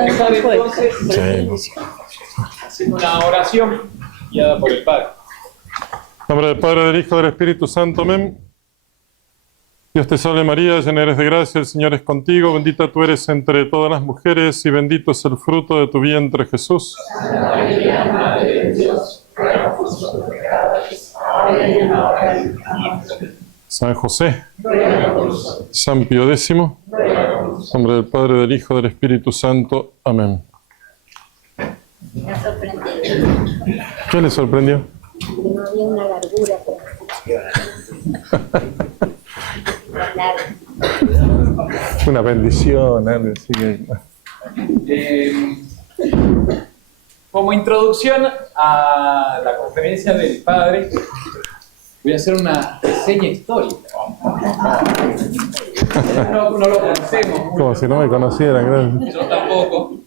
empezar entonces haciendo una oración guiada por el Padre. En nombre del Padre, del Hijo y del Espíritu Santo. Amén. Dios te salve María, llena eres de gracia, el Señor es contigo, bendita tú eres entre todas las mujeres y bendito es el fruto de tu vientre, Jesús. Santa María, Madre de Dios, ruega por nosotros pecadores, ahora y en la hora de nuestra muerte. San José, Ruega por nosotros. San Pío X, en Ruega por nosotros. nombre del Padre, del Hijo y del Espíritu Santo. Amén. Me ha sorprendido. ¿Qué le sorprendió? Que no había una largura por Una bendición, así que... Como introducción a la conferencia del Padre, voy a hacer una reseña histórica. No lo conocemos mucho. Como si no me conocieran. Yo tampoco.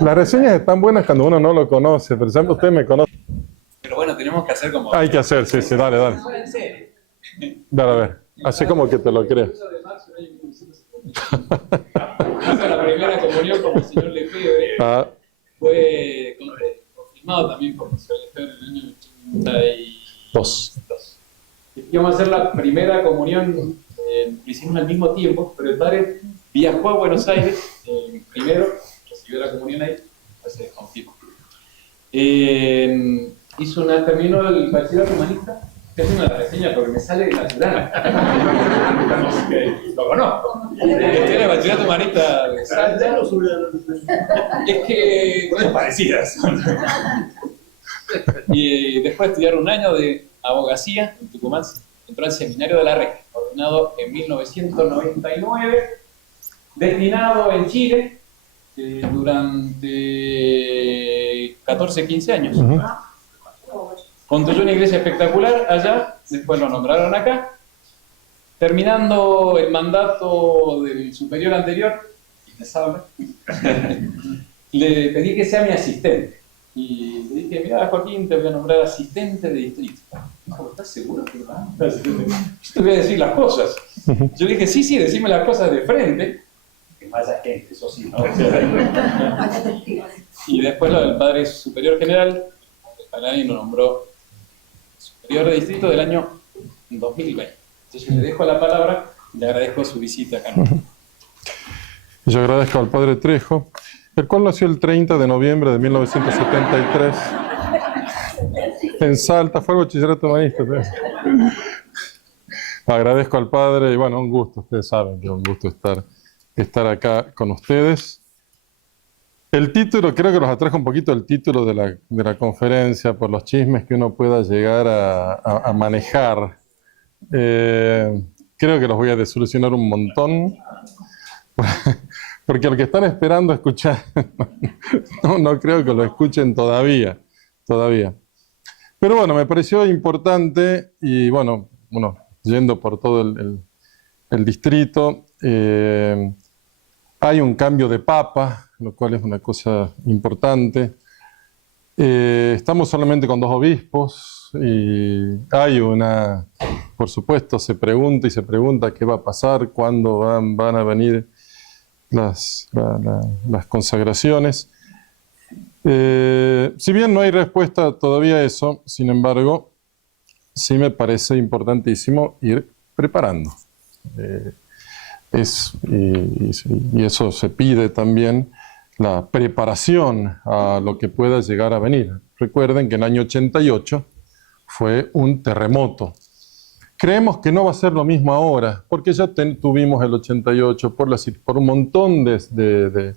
Las reseñas están buenas cuando uno no lo conoce, pero siempre usted me conoce. Pero bueno, tenemos que hacer como... Hay que hacer, sí, dale. En serio. Dale, a ver. Así como que te lo crees. Hizo la primera comunión como el Señor Lefebvre. Ah, Fue confirmado también por el Señor Lefebvre en el año 82. Y vamos a hacer la primera comunión, lo hicimos al mismo tiempo, pero el Padre viajó a Buenos Aires, primero recibió la comunión ahí, después se confirmó. Terminó el bachillerato humanista. Estoy haciendo la reseña porque me sale de la ciudad. Lo conozco. Tiene el bachillerato humanista de Salta. Es que son parecidas. Y después de estudiar un año de abogacía en Tucumán, entró al seminario de la Regia, ordenado en 1999, destinado en Chile durante 14-15 años. Construyó una iglesia espectacular allá, después lo nombraron acá. Terminando el mandato del superior anterior, le pedí que sea mi asistente. Y le dije, mira Joaquín, te voy a nombrar asistente de distrito. Dijo, ¿estás seguro que vas a ser asistente? Yo te voy a decir las cosas. Yo dije, sí, decime las cosas de frente. Que vaya gente, eso sí, ¿no? Y después lo del padre superior general, y lo nombró superior de distrito del año 2020. Entonces le dejo la palabra y le agradezco su visita acá. yo agradezco al Padre Trejo, el cual nació el 30 de noviembre de 1973 en Salta, fue el bachillerato humanista. Agradezco al Padre y bueno, un gusto, ustedes saben que es un gusto estar acá con ustedes. El título, creo que los atrajo un poquito el título de la conferencia por los chismes que uno pueda llegar a manejar. Creo que los voy a desilusionar un montón, porque lo que están esperando escuchar, no creo que lo escuchen todavía. Pero bueno, me pareció importante y bueno, yendo por todo el distrito, hay un cambio de papa, lo cual es una cosa importante. Estamos solamente con 2 obispos y hay por supuesto, se pregunta qué va a pasar, cuándo van a venir las consagraciones. Si bien no hay respuesta todavía a eso, sin embargo, sí me parece importantísimo ir preparando. Y eso se pide también, la preparación a lo que pueda llegar a venir. Recuerden que en el año 88 fue un terremoto. Creemos que no va a ser lo mismo ahora, porque ya tuvimos el 88 por un montón de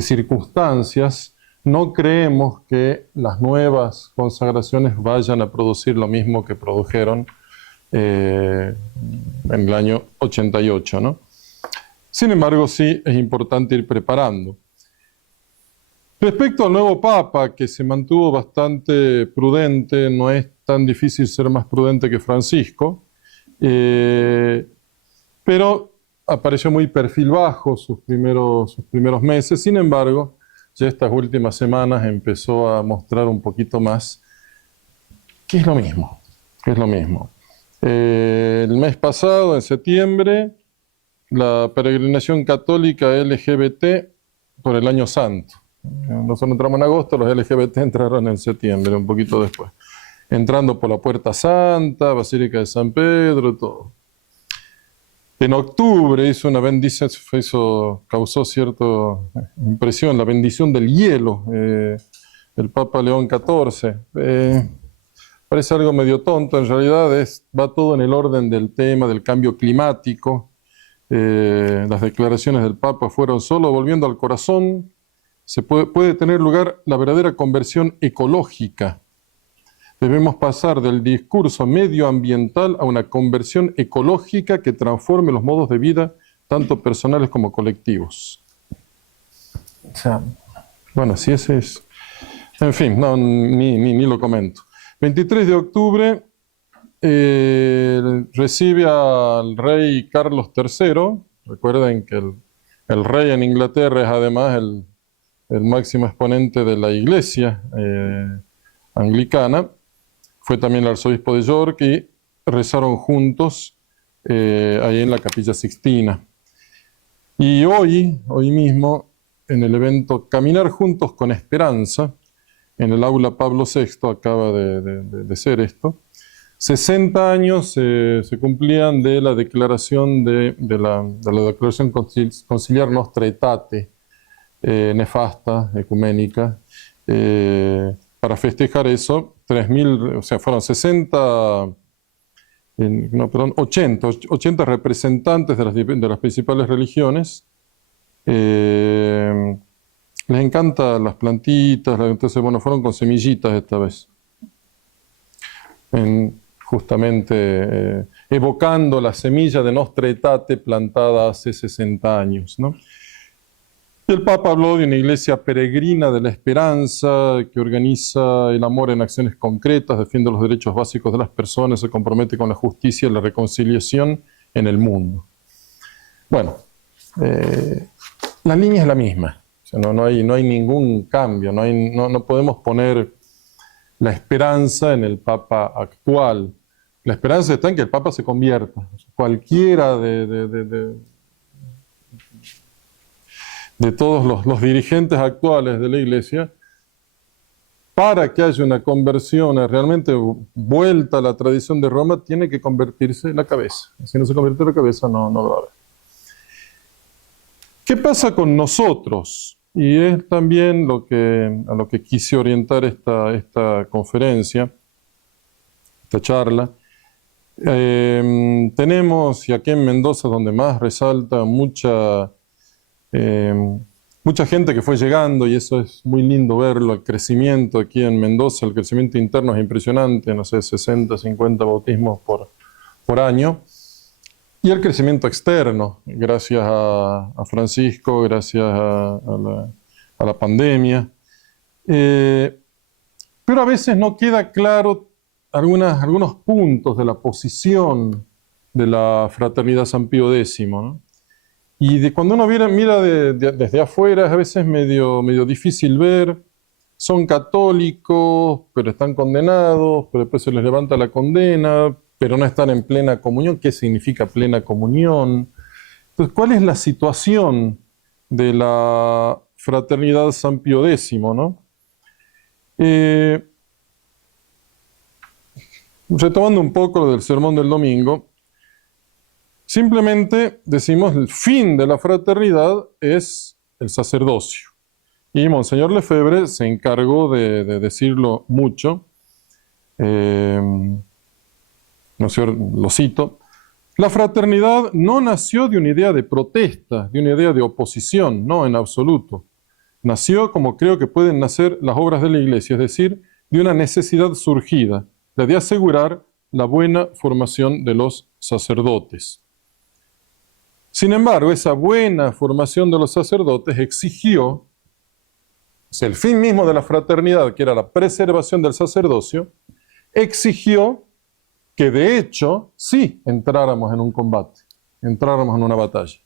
circunstancias. No creemos que las nuevas consagraciones vayan a producir lo mismo que produjeron en el año 88, ¿no? Sin embargo, sí es importante ir preparando. Respecto al nuevo Papa, que se mantuvo bastante prudente, no es tan difícil ser más prudente que Francisco, pero apareció muy perfil bajo sus primeros meses. Sin embargo, ya estas últimas semanas empezó a mostrar un poquito más que es lo mismo. El mes pasado, en septiembre, la peregrinación católica LGBT por el Año Santo. Nosotros entramos en agosto, los LGBT entraron en septiembre, un poquito después. Entrando por la Puerta Santa, Basílica de San Pedro, todo. En octubre hizo una bendición, eso causó cierta impresión, la bendición del hielo, el Papa León XIV. Parece algo medio tonto, en realidad va todo en el orden del tema del cambio climático. Las declaraciones del Papa fueron solo volviendo al corazón, puede tener lugar la verdadera conversión ecológica. Debemos pasar del discurso medioambiental a una conversión ecológica que transforme los modos de vida, tanto personales como colectivos. O sea, bueno, si ese es... En fin, no, ni lo comento. 23 de octubre recibe al rey Carlos III. Recuerden que el rey en Inglaterra es además el máximo exponente de la iglesia anglicana. Fue también el arzobispo de York y rezaron juntos ahí en la Capilla Sixtina. Y hoy mismo, en el evento Caminar Juntos con Esperanza, en el aula Pablo VI, acaba de ser esto, 60 años se cumplían de la declaración de la declaración conciliar Nostra Aetate, nefasta, ecuménica. Para festejar eso, 3.000, o sea, fueron 80 representantes de las principales religiones. Les encantan las plantitas, entonces, bueno, fueron con semillitas esta vez. Justamente evocando la semilla de Nostra Aetate plantada hace 60 años, ¿no? El Papa habló de una iglesia peregrina de la esperanza, que organiza el amor en acciones concretas, defiende los derechos básicos de las personas, se compromete con la justicia y la reconciliación en el mundo. Bueno, la línea es la misma, o sea, no hay ningún cambio, no podemos poner la esperanza en el Papa actual. La esperanza está en que el Papa se convierta. Cualquiera de todos los dirigentes actuales de la Iglesia, para que haya una conversión realmente vuelta a la tradición de Roma, tiene que convertirse la cabeza. Si no se convierte la cabeza, no lo va a haber. ¿Qué pasa con nosotros? Y es también a lo que quise orientar esta conferencia, esta charla. Tenemos, y aquí en Mendoza, donde más resalta mucha gente que fue llegando, y eso es muy lindo verlo, el crecimiento aquí en Mendoza, el crecimiento interno es impresionante, no sé, 60, 50 bautismos por año, y el crecimiento externo, gracias a Francisco, gracias a la pandemia. Pero a veces no queda claro algunos puntos de la posición de la Fraternidad San Pío X, ¿no? Y cuando uno mira desde afuera es a veces medio difícil ver. Son católicos, pero están condenados, pero después se les levanta la condena, pero no están en plena comunión. ¿Qué significa plena comunión? Entonces, ¿cuál es la situación de la Fraternidad San Pío X, ¿no? Retomando un poco del sermón del domingo, simplemente decimos el fin de la fraternidad es el sacerdocio. Y Monseñor Lefebvre se encargó de decirlo mucho. Lo cito. La fraternidad no nació de una idea de protesta, de una idea de oposición, no, en absoluto. Nació como creo que pueden nacer las obras de la Iglesia, es decir, de una necesidad surgida, la de asegurar la buena formación de los sacerdotes. Sin embargo, esa buena formación de los sacerdotes exigió, o sea, el fin mismo de la fraternidad, que era la preservación del sacerdocio, exigió que de hecho sí entráramos en un combate, entráramos en una batalla.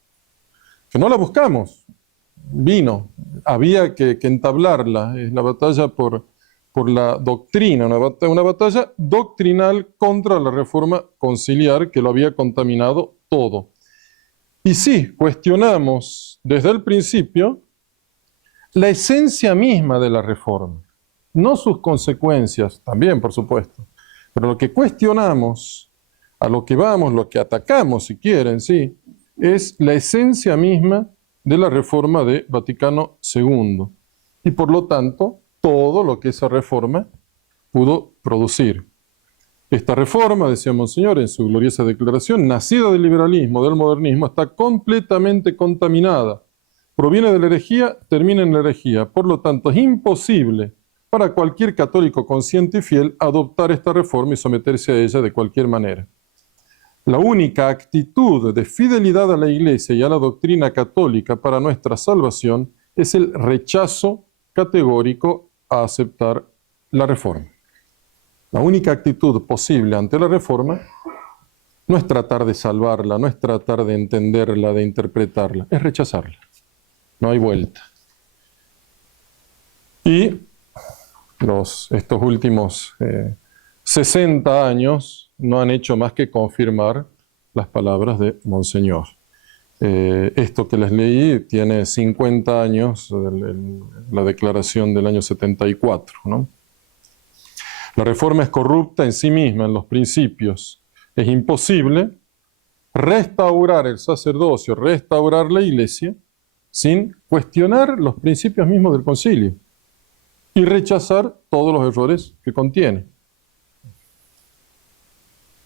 Que no la buscamos, vino, había que entablarla, es la batalla por la doctrina, una batalla doctrinal contra la reforma conciliar que lo había contaminado todo. Y sí, cuestionamos desde el principio la esencia misma de la reforma, no sus consecuencias, también por supuesto, pero lo que cuestionamos, a lo que vamos, lo que atacamos si quieren, sí, es la esencia misma de la reforma de Vaticano II y por lo tanto todo lo que esa reforma pudo producir. Esta reforma, decía Monseñor en su gloriosa declaración, nacida del liberalismo, del modernismo, está completamente contaminada. Proviene de la herejía, termina en la herejía. Por lo tanto, es imposible para cualquier católico consciente y fiel adoptar esta reforma y someterse a ella de cualquier manera. La única actitud de fidelidad a la Iglesia y a la doctrina católica para nuestra salvación es el rechazo categórico a aceptar la reforma. La única actitud posible ante la reforma no es tratar de salvarla, no es tratar de entenderla, de interpretarla, es rechazarla. No hay vuelta. Y estos últimos 60 años no han hecho más que confirmar las palabras de Monseñor. Esto que les leí tiene 50 años, la declaración del año 74, ¿no? La reforma es corrupta en sí misma, en los principios. Es imposible restaurar el sacerdocio, restaurar la Iglesia, sin cuestionar los principios mismos del concilio y rechazar todos los errores que contiene.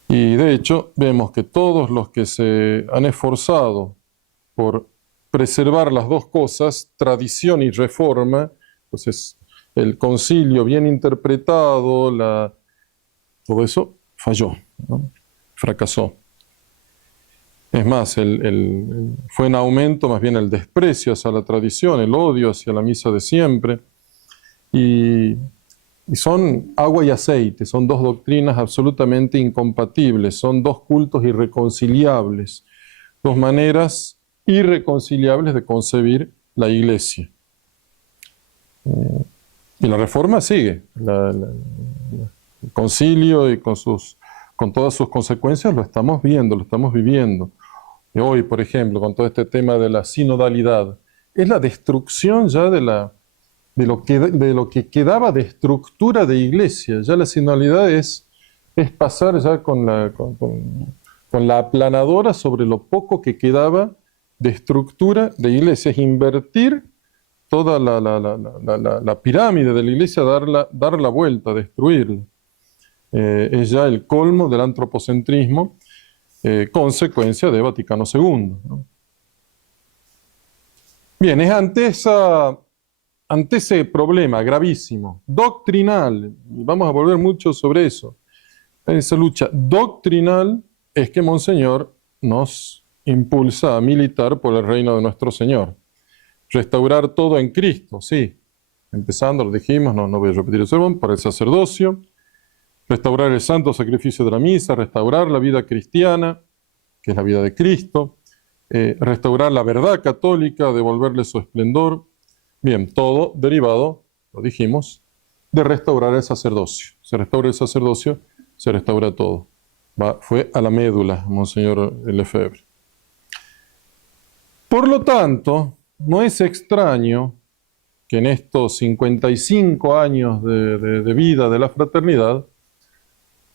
Y de hecho, vemos que todos los que se han esforzado por preservar las dos cosas, tradición y reforma, entonces el concilio bien interpretado, todo eso falló, ¿no? Fracasó. Es más, fue en aumento más bien el desprecio hacia la tradición, el odio hacia la misa de siempre. Y son agua y aceite, son dos doctrinas absolutamente incompatibles, son dos cultos irreconciliables, dos maneras irreconciliables de concebir la Iglesia. Y la reforma sigue. El concilio y con todas sus consecuencias lo estamos viendo, lo estamos viviendo. Y hoy, por ejemplo, con todo este tema de la sinodalidad, es la destrucción ya de lo que quedaba de estructura de iglesia. Ya la sinodalidad es pasar ya con la aplanadora sobre lo poco que quedaba de estructura de iglesia, es invertir toda la pirámide de la iglesia, dar la vuelta, destruirla. Es ya el colmo del antropocentrismo, consecuencia de Vaticano II, ¿no? Bien, es ante ese problema gravísimo, doctrinal, y vamos a volver mucho sobre eso, esa lucha doctrinal es que Monseñor nos impulsa a militar por el reino de nuestro Señor. Restaurar todo en Cristo, sí. Empezando, lo dijimos, no voy a repetir el sermón, por el sacerdocio. Restaurar el santo sacrificio de la misa, restaurar la vida cristiana, que es la vida de Cristo. Restaurar la verdad católica, devolverle su esplendor. Bien, todo derivado, lo dijimos, de restaurar el sacerdocio. Se restaura el sacerdocio, se restaura todo. Fue a la médula, Monseñor Lefebvre. Por lo tanto, no es extraño que en estos 55 años de vida de la fraternidad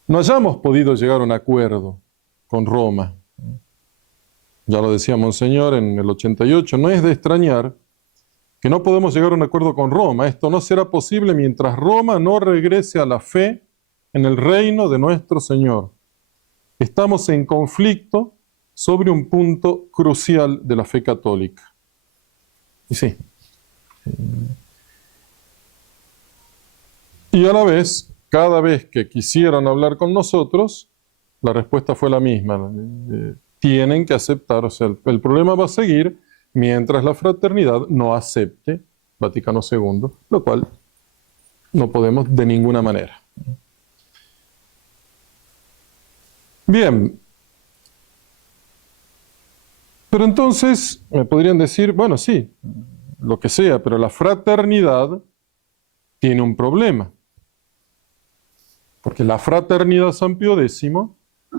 no hayamos podido llegar a un acuerdo con Roma. Ya lo decía Monseñor en el 88, no es de extrañar que no podemos llegar a un acuerdo con Roma. Esto no será posible mientras Roma no regrese a la fe en el reino de nuestro Señor. Estamos en conflicto sobre un punto crucial de la fe católica. Y sí. Y a la vez, cada vez que quisieran hablar con nosotros, la respuesta fue la misma. Tienen que aceptar, o sea, el problema va a seguir mientras la fraternidad no acepte Vaticano II, lo cual no podemos de ninguna manera. Bien. Pero entonces me podrían decir, bueno, sí, lo que sea, pero la fraternidad tiene un problema. Porque la fraternidad San Pío X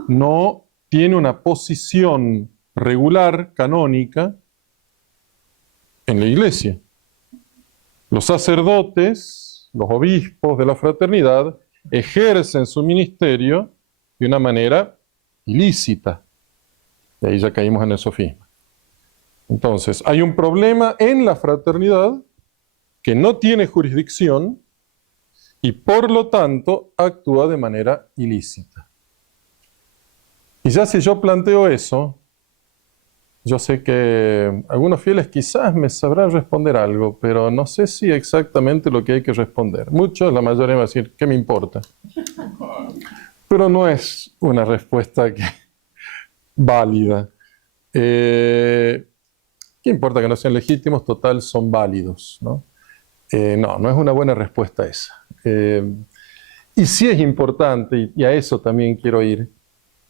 no tiene una posición regular, canónica, en la Iglesia. Los sacerdotes, los obispos de la fraternidad, ejercen su ministerio de una manera ilícita. Y ahí ya caímos en el sofisma. Entonces, hay un problema en la fraternidad que no tiene jurisdicción y por lo tanto actúa de manera ilícita. Y ya si yo planteo eso, yo sé que algunos fieles quizás me sabrán responder algo, pero no sé si exactamente lo que hay que responder. Muchos, la mayoría van a decir, ¿qué me importa? Pero no es una respuesta válida. ¿Qué importa que no sean legítimos? Total, son válidos, ¿no? No es una buena respuesta esa. Y sí es importante, y a eso también quiero ir,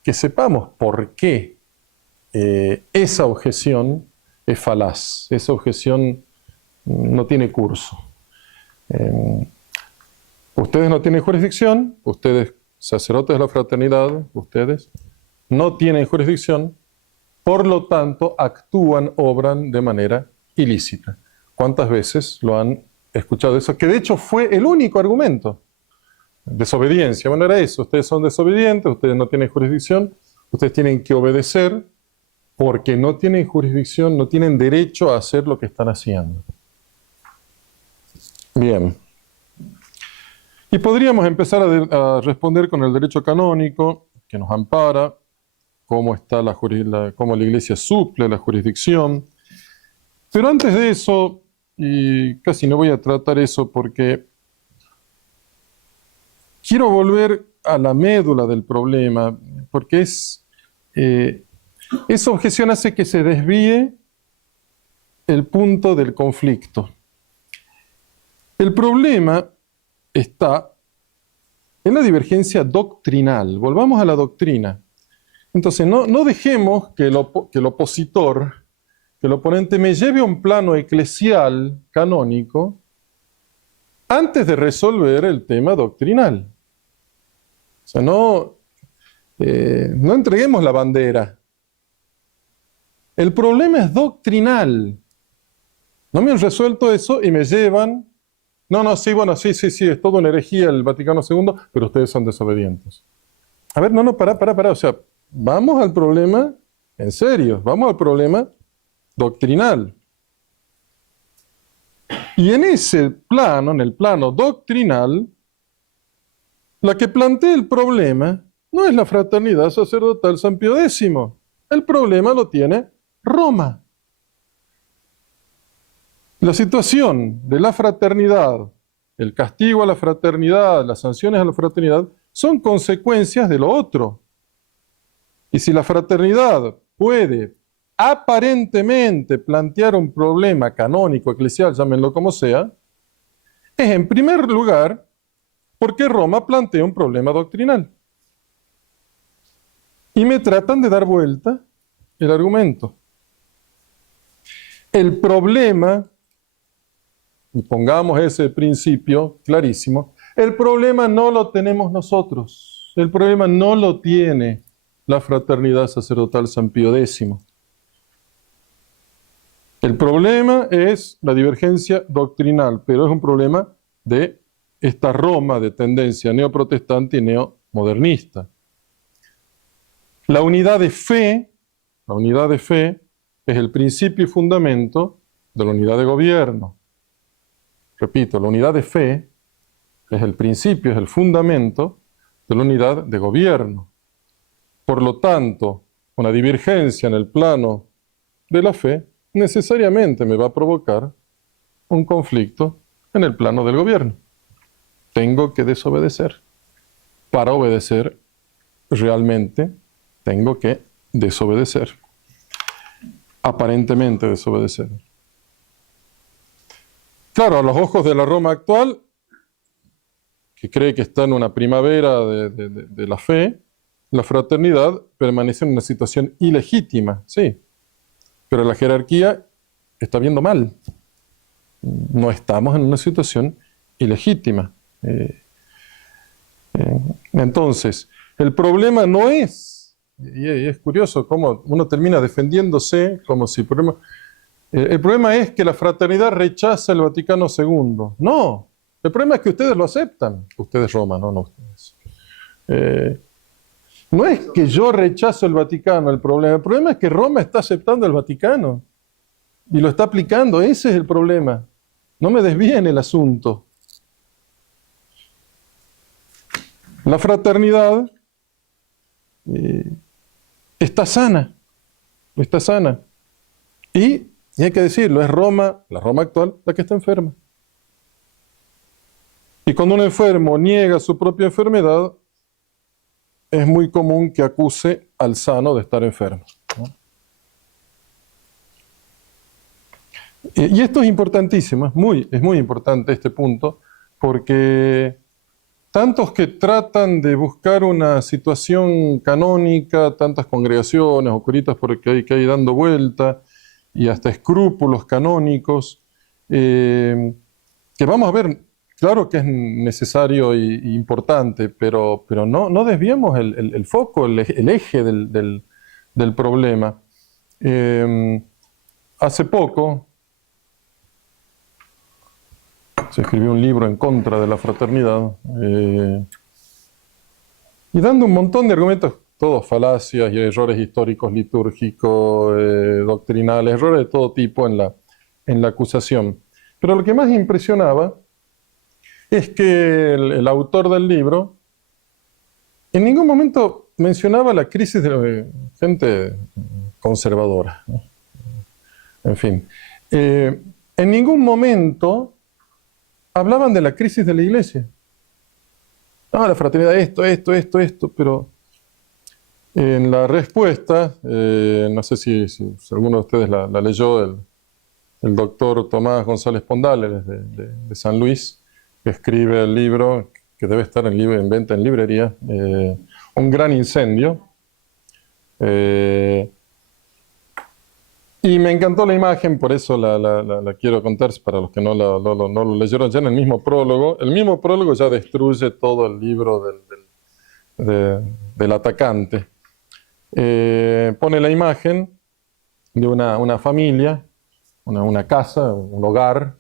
que sepamos por qué esa objeción es falaz, esa objeción no tiene curso. Ustedes no tienen jurisdicción, ustedes, sacerdotes de la fraternidad, ustedes no tienen jurisdicción, por lo tanto actúan, obran de manera ilícita. ¿Cuántas veces lo han escuchado eso? Que de hecho fue el único argumento. Desobediencia, bueno, era eso, ustedes son desobedientes, ustedes no tienen jurisdicción, ustedes tienen que obedecer, porque no tienen jurisdicción, no tienen derecho a hacer lo que están haciendo. Bien. Y podríamos empezar a responder con el derecho canónico, que nos ampara, cómo la Iglesia suple la jurisdicción. Pero antes de eso, y casi no voy a tratar eso porque quiero volver a la médula del problema, porque esa objeción hace que se desvíe el punto del conflicto. El problema está en la divergencia doctrinal. Volvamos a la doctrina. Entonces, no dejemos que el opositor, que el oponente me lleve a un plano eclesial, canónico, antes de resolver el tema doctrinal. O sea, no entreguemos la bandera. El problema es doctrinal. No me han resuelto eso y me llevan... Sí, es todo una herejía el Vaticano II, pero ustedes son desobedientes. A ver, pará. O sea, vamos al problema, en serio, vamos al problema doctrinal. Y en ese plano, en el plano doctrinal, la que plantea el problema no es la fraternidad sacerdotal San Pío X. El problema lo tiene Roma. La situación de la fraternidad, el castigo a la fraternidad, las sanciones a la fraternidad, son consecuencias de lo otro. Y si la fraternidad puede aparentemente plantear un problema canónico, eclesial, llámenlo como sea, es en primer lugar porque Roma plantea un problema doctrinal. Y me tratan de dar vuelta el argumento. El problema, y pongamos ese principio clarísimo, el problema no lo tenemos nosotros, el problema no lo tiene la fraternidad sacerdotal San Pío X. El problema es la divergencia doctrinal, pero es un problema de esta Roma de tendencia neoprotestante y neomodernista. La unidad de fe es el principio y fundamento de la unidad de gobierno. Repito, la unidad de fe es el principio, es el fundamento de la unidad de gobierno. Por lo tanto, una divergencia en el plano de la fe necesariamente me va a provocar un conflicto en el plano del gobierno. Tengo que desobedecer. Para obedecer, realmente tengo que desobedecer. Aparentemente desobedecer. Claro, a los ojos de la Roma actual, que cree que está en una primavera de la fe, la fraternidad permanece en una situación ilegítima, sí, pero la jerarquía está viendo mal. No estamos en una situación ilegítima. Entonces, el problema no es, y es curioso cómo uno termina defendiéndose como si el problema... El problema es que la fraternidad rechaza el Vaticano II. No, el problema es que ustedes lo aceptan. Ustedes Roma, no ustedes. No es que yo rechazo el Vaticano el problema es que Roma está aceptando el Vaticano y lo está aplicando. Ese es el problema. No me desvíen el asunto. La fraternidad está sana. Y hay que decirlo, es Roma, la Roma actual, la que está enferma. Y cuando un enfermo niega su propia enfermedad, es muy común que acuse al sano de estar enfermo, ¿no? Y esto es importantísimo, es muy importante este punto, porque tantos que tratan de buscar una situación canónica, tantas congregaciones o curitas que hay dando vuelta, y hasta escrúpulos canónicos, que vamos a ver, claro que es necesario y importante, pero no desviemos el foco, el eje del problema. Hace poco se escribió un libro en contra de la fraternidad, y dando un montón de argumentos, todos falacias y errores históricos, litúrgicos, doctrinales, errores de todo tipo en la acusación. Pero lo que más impresionaba es que el autor del libro en ningún momento mencionaba la crisis de gente conservadora, ¿no? En fin, en ningún momento hablaban de la crisis de la iglesia. No, la fraternidad, esto, pero en la respuesta, no sé si alguno de ustedes la leyó, el doctor Tomás González Pondales de San Luis, que escribe el libro, que debe estar en venta en librería, Un gran incendio. Y me encantó la imagen, por eso la quiero contar para los que no lo leyeron ya en el mismo prólogo. El mismo prólogo ya destruye todo el libro del atacante. Pone la imagen de una familia, una casa, un hogar,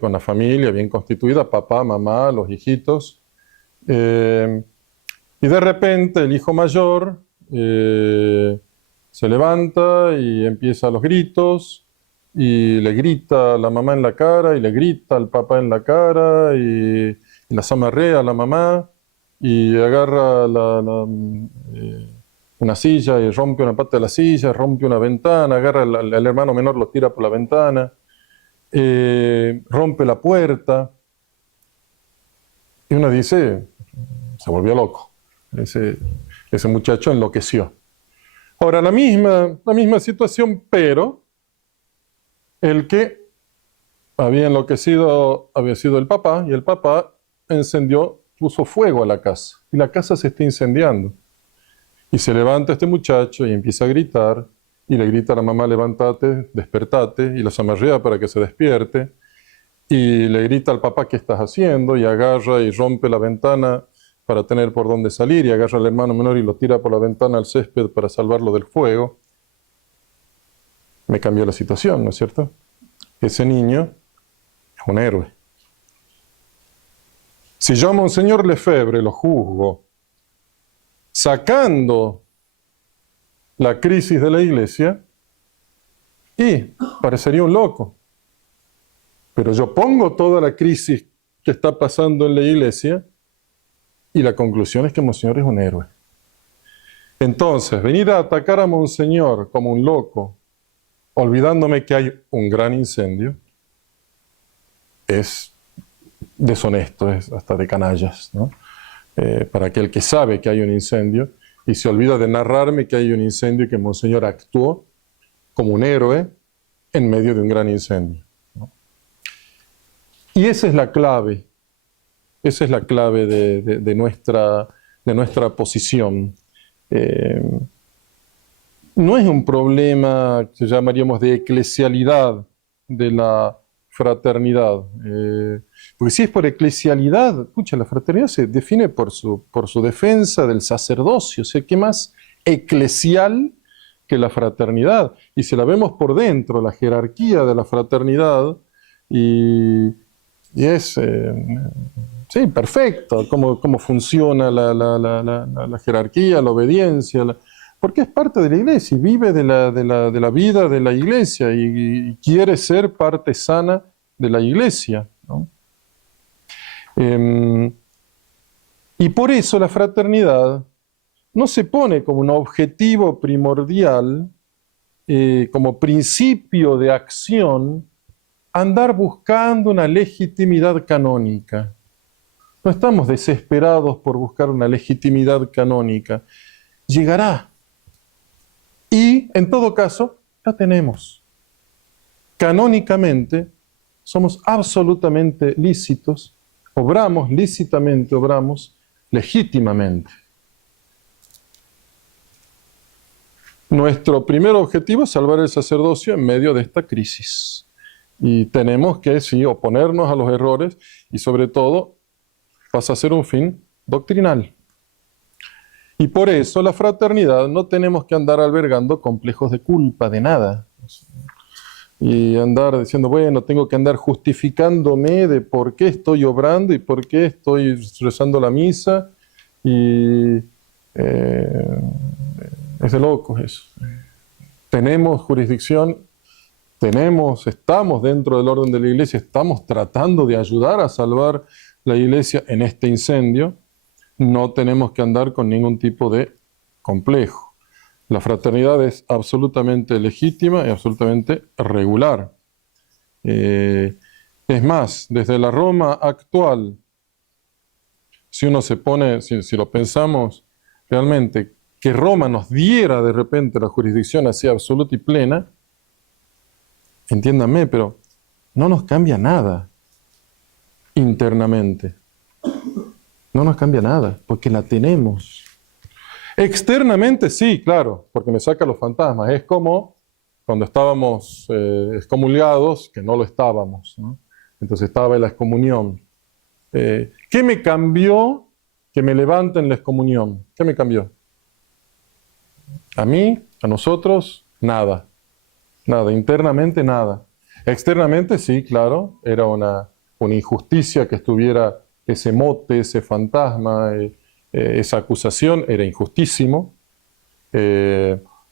con la familia bien constituida, papá, mamá, los hijitos. Y de repente el hijo mayor se levanta y empieza los gritos, y le grita a la mamá en la cara, y le grita al papá en la cara, y la zamarrea a la mamá, y agarra una silla y rompe una pata de la silla, rompe una ventana, agarra al hermano menor, lo tira por la ventana, rompe la puerta, y uno dice, se volvió loco, ese muchacho enloqueció. Ahora, la misma situación, pero el que había enloquecido había sido el papá, y el papá puso fuego a la casa, y la casa se está incendiando. Y se levanta este muchacho y empieza a gritar, y le grita a la mamá, levántate, despertate, y la zamarrea para que se despierte, y le grita al papá, ¿qué estás haciendo? Y agarra y rompe la ventana para tener por dónde salir, y agarra al hermano menor y lo tira por la ventana al césped para salvarlo del fuego. Me cambió la situación, ¿no es cierto? Ese niño es un héroe. Si yo a Monseñor Lefebvre lo juzgo sacando la crisis de la iglesia, y parecería un loco. Pero yo pongo toda la crisis que está pasando en la iglesia, y la conclusión es que Monseñor es un héroe. Entonces, venir a atacar a Monseñor como un loco, olvidándome que hay un gran incendio, es deshonesto, es hasta de canallas, ¿no? Para aquel que sabe que hay un incendio y se olvida de narrarme que hay un incendio y que Monseñor actuó como un héroe en medio de un gran incendio, ¿no? Y esa es la clave. Esa es la clave de nuestra posición. No es un problema que llamaríamos de eclesialidad de la fraternidad. Porque si es por eclesialidad, escucha, la fraternidad se define por su defensa del sacerdocio. O sea, ¿qué más eclesial que la fraternidad. Y si la vemos por dentro, la jerarquía de la fraternidad, y es, sí, perfecto, cómo funciona la jerarquía, la obediencia, porque es parte de la iglesia y vive de la vida de la iglesia y quiere ser parte sana de la iglesia, ¿no? Y por eso la fraternidad no se pone como un objetivo primordial, como principio de acción, andar buscando una legitimidad canónica. No estamos desesperados por buscar una legitimidad canónica. Llegará. Y, en todo caso, la tenemos. Canónicamente, somos absolutamente lícitos, obramos lícitamente, obramos legítimamente. Nuestro primer objetivo es salvar el sacerdocio en medio de esta crisis. Y tenemos que, sí, oponernos a los errores y, sobre todo, pasa a ser un fin doctrinal. Y por eso la fraternidad no tenemos que andar albergando complejos de culpa de nada. Y andar diciendo, bueno, tengo que andar justificándome de por qué estoy obrando y por qué estoy rezando la misa. Y es de locos eso. Tenemos jurisdicción, estamos dentro del orden de la iglesia, estamos tratando de ayudar a salvar la iglesia en este incendio. No tenemos que andar con ningún tipo de complejo. La fraternidad es absolutamente legítima y absolutamente regular. Es más, desde la Roma actual, si uno se pone, si lo pensamos realmente, que Roma nos diera de repente la jurisdicción así absoluta y plena, entiéndanme, pero no nos cambia nada internamente. No nos cambia nada, porque la tenemos. Externamente sí, claro, porque me saca los fantasmas. Es como cuando estábamos excomulgados, que no lo estábamos, ¿no? Entonces estaba en la excomunión. ¿Qué me cambió que me levanten la excomunión? ¿Qué me cambió? A mí, a nosotros, nada. Nada, internamente nada. Externamente sí, claro, era una injusticia que estuviera ese mote, ese fantasma, esa acusación, era injustísimo.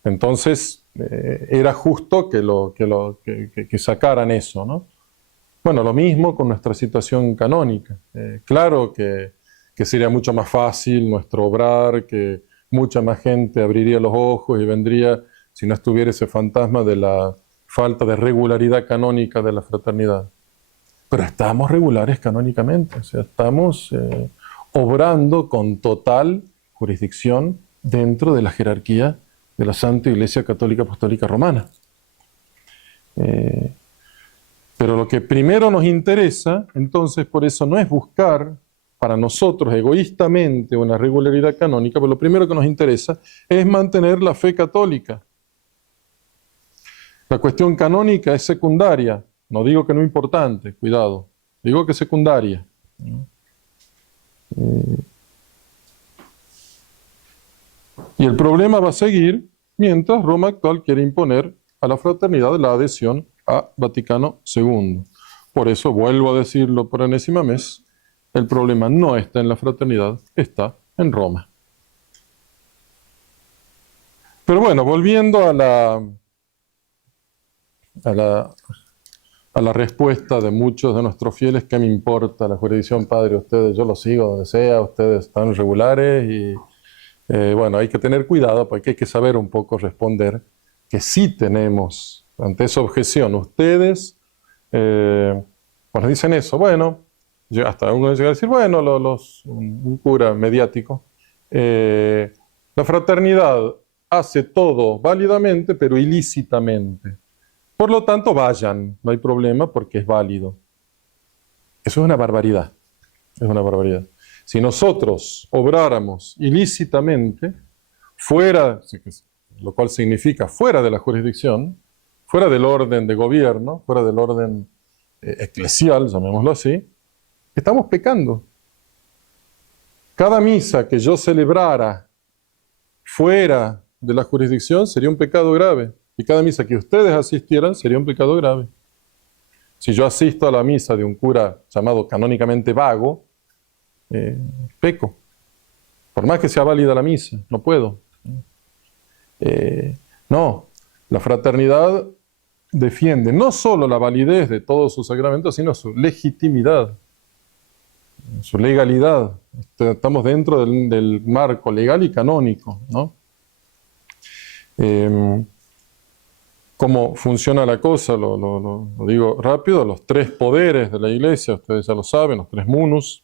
Entonces, era justo que sacaran eso, ¿no? Bueno, lo mismo con nuestra situación canónica. Claro que sería mucho más fácil nuestro obrar, que mucha más gente abriría los ojos y vendría si no estuviera ese fantasma de la falta de regularidad canónica de la fraternidad. Pero estamos regulares canónicamente, o sea, estamos obrando con total jurisdicción dentro de la jerarquía de la Santa Iglesia Católica Apostólica Romana. Pero lo que primero nos interesa, entonces, por eso no es buscar para nosotros egoístamente una regularidad canónica, pero lo primero que nos interesa es mantener la fe católica. La cuestión canónica es secundaria. No digo que no importante, cuidado. Digo que secundaria. Y el problema va a seguir mientras Roma actual quiere imponer a la fraternidad la adhesión a Vaticano II. Por eso, vuelvo a decirlo por enésima vez, el problema no está en la fraternidad, está en Roma. Pero bueno, volviendo a la respuesta de muchos de nuestros fieles, ¿qué me importa la jurisdicción, padre? Ustedes, yo los sigo donde sea, ustedes están regulares y bueno, hay que tener cuidado porque hay que saber un poco responder que sí tenemos ante esa objeción. Ustedes, cuando dicen eso, bueno, hasta uno llega a decir, bueno, un cura mediático, la fraternidad hace todo válidamente, pero ilícitamente. Por lo tanto, vayan, no hay problema porque es válido. Eso es una barbaridad, es una barbaridad. Si nosotros obráramos ilícitamente, fuera, lo cual significa fuera de la jurisdicción, fuera del orden de gobierno, fuera del orden eclesial, llamémoslo así, estamos pecando. Cada misa que yo celebrara fuera de la jurisdicción sería un pecado grave. Y cada misa que ustedes asistieran sería un pecado grave. Si yo asisto a la misa de un cura llamado canónicamente vago, peco. Por más que sea válida la misa, no puedo. No, la fraternidad defiende no solo la validez de todos sus sacramentos, sino su legitimidad, su legalidad. Estamos dentro del marco legal y canónico, ¿no? ¿Cómo funciona la cosa? Lo digo rápido. Los tres poderes de la Iglesia, ustedes ya lo saben, los tres munus.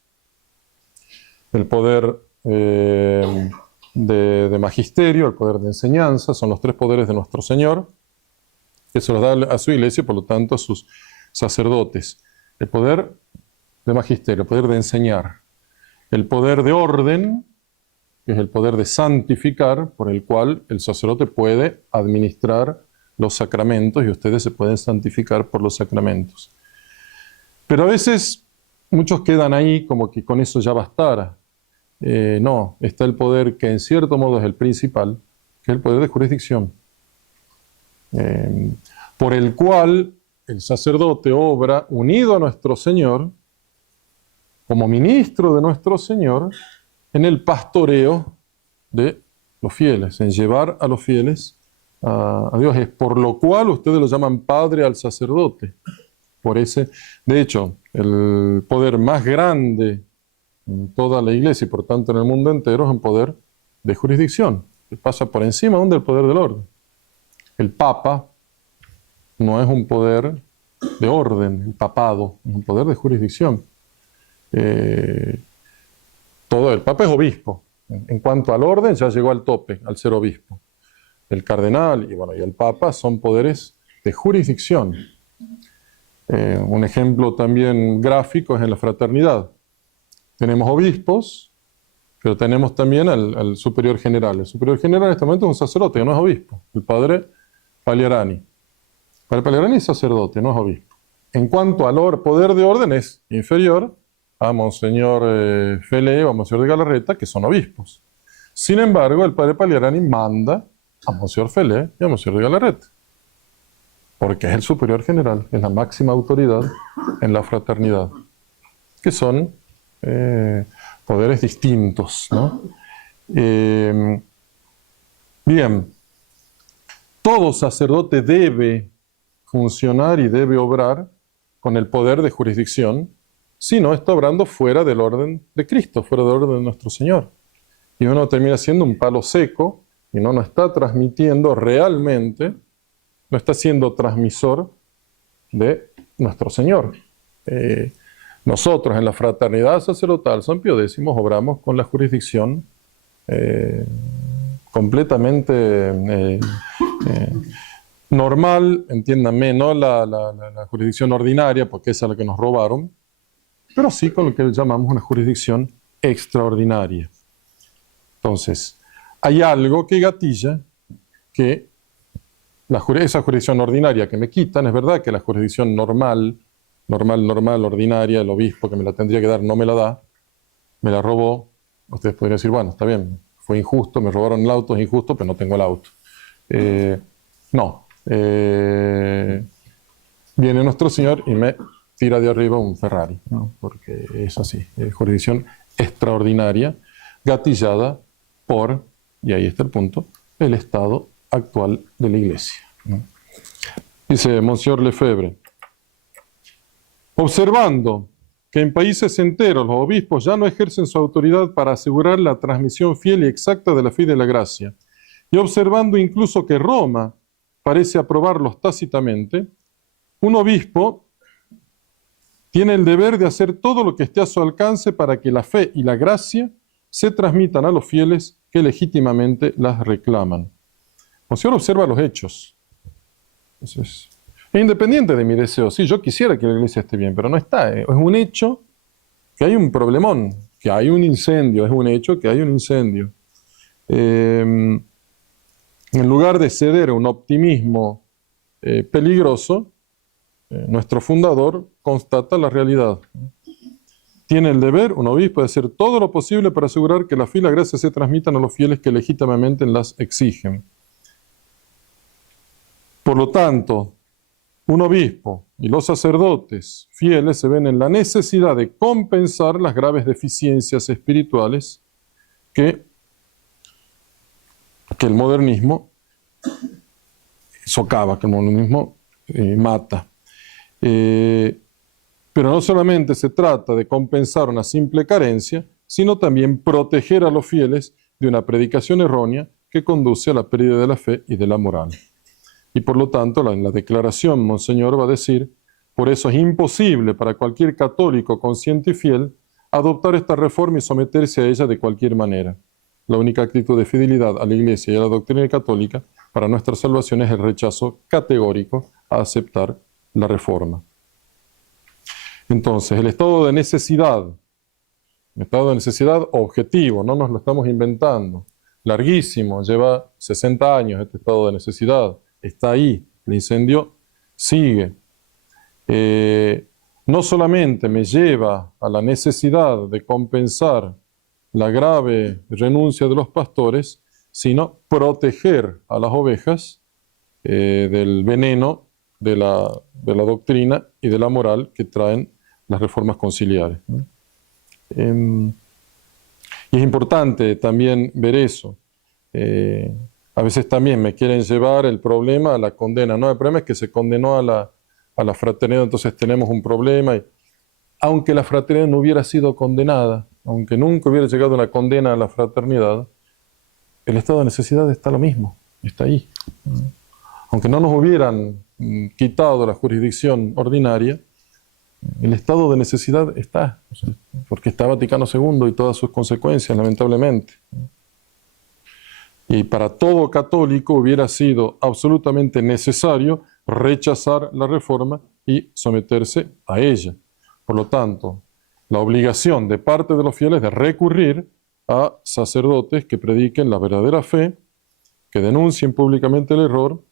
El poder de magisterio, el poder de enseñanza, son los tres poderes de nuestro Señor, que se los da a su Iglesia y por lo tanto a sus sacerdotes. El poder de magisterio, el poder de enseñar. El poder de orden, que es el poder de santificar, por el cual el sacerdote puede administrar los sacramentos y ustedes se pueden santificar por los sacramentos. Pero a veces muchos quedan ahí como que con eso ya bastara. No, está el poder que en cierto modo es el principal, que es el poder de jurisdicción, por el cual el sacerdote obra unido a nuestro Señor, como ministro de nuestro Señor, en el pastoreo de los fieles, en llevar a los fieles a Dios. Es por lo cual ustedes lo llaman padre al sacerdote. Por ese, de hecho, el poder más grande en toda la Iglesia y por tanto en el mundo entero es un poder de jurisdicción, que pasa por encima aún del poder del orden. El Papa no es un poder de orden, el papado, es un poder de jurisdicción. El Papa es obispo. En cuanto al orden, ya llegó al tope, al ser obispo. El cardenal y el Papa son poderes de jurisdicción. Un ejemplo también gráfico es en la fraternidad. Tenemos obispos, pero tenemos también al superior general. El superior general en este momento es un sacerdote, que no es obispo, el padre Pagliarani. El padre Pagliarani es sacerdote, no es obispo. En cuanto al poder de orden, es inferior a Monseñor Felé o a Monseñor de Galarreta, que son obispos. Sin embargo, el padre Pagliarani manda a Monseñor Felé y a Monseñor de Galarreta, porque es el superior general, es la máxima autoridad en la fraternidad, que son poderes distintos, ¿no? Bien, todo sacerdote debe funcionar y debe obrar con el poder de jurisdicción, si no está obrando fuera del orden de Cristo, fuera del orden de nuestro Señor. Y uno termina siendo un palo seco y no está transmitiendo realmente, no está siendo transmisor de nuestro Señor. Nosotros en la fraternidad sacerdotal San Pío X obramos con la jurisdicción completamente normal, entiéndanme, no la jurisdicción ordinaria, porque esa es la que nos robaron, pero sí con lo que llamamos una jurisdicción extraordinaria. Entonces, hay algo que gatilla que esa jurisdicción ordinaria que me quitan, es verdad que la jurisdicción normal, ordinaria, el obispo que me la tendría que dar no me la da, me la robó. Ustedes podrían decir, bueno, está bien, fue injusto, me robaron el auto, es injusto, pero no tengo el auto. Viene nuestro Señor y me tira de arriba un Ferrari, ¿no? Porque es así, es jurisdicción extraordinaria, gatillada por, y ahí está el punto, el estado actual de la Iglesia, ¿no? Dice Monseñor Lefebvre: observando que en países enteros los obispos ya no ejercen su autoridad para asegurar la transmisión fiel y exacta de la fe y de la gracia, y observando incluso que Roma parece aprobarlos tácitamente, un obispo tiene el deber de hacer todo lo que esté a su alcance para que la fe y la gracia se transmitan a los fieles que legítimamente las reclaman. Monseñor observa los hechos. Entonces, es independiente de mi deseo. Sí, yo quisiera que la Iglesia esté bien, pero no está. Es un hecho que hay un problemón, que hay un incendio. Es un hecho que hay un incendio. En lugar de ceder a un optimismo peligroso, nuestro fundador constata la realidad. tiene el deber, un obispo, de hacer todo lo posible para asegurar que la fe y la gracia se transmitan a los fieles que legítimamente las exigen. Por lo tanto, un obispo y los sacerdotes fieles se ven en la necesidad de compensar las graves deficiencias espirituales que el modernismo socava, que el modernismo mata. Pero no solamente se trata de compensar una simple carencia, sino también proteger a los fieles de una predicación errónea que conduce a la pérdida de la fe y de la moral. Y por lo tanto, en la declaración, Monseñor va a decir: por eso es imposible para cualquier católico consciente y fiel adoptar esta reforma y someterse a ella de cualquier manera. La única actitud de fidelidad a la Iglesia y a la doctrina católica para nuestra salvación es el rechazo categórico a aceptar la reforma. Entonces, el estado de necesidad objetivo, no nos lo estamos inventando, larguísimo, lleva 60 años este estado de necesidad, está ahí, el incendio sigue. No solamente me lleva a la necesidad de compensar la grave renuncia de los pastores, sino proteger a las ovejas del veneno de la doctrina y de la moral que traen las reformas conciliares. Y es importante también ver eso. A veces también me quieren llevar el problema a la condena. No, el problema es que se condenó a la fraternidad, entonces tenemos un problema. Y, aunque la fraternidad no hubiera sido condenada, aunque nunca hubiera llegado una condena a la fraternidad, el estado de necesidad está lo mismo, está ahí. Aunque no nos hubieran quitado la jurisdicción ordinaria, el estado de necesidad está, porque está Vaticano II y todas sus consecuencias, lamentablemente. Y para todo católico hubiera sido absolutamente necesario rechazar la reforma y someterse a ella. Por lo tanto, la obligación de parte de los fieles de recurrir a sacerdotes que prediquen la verdadera fe, que denuncien públicamente el error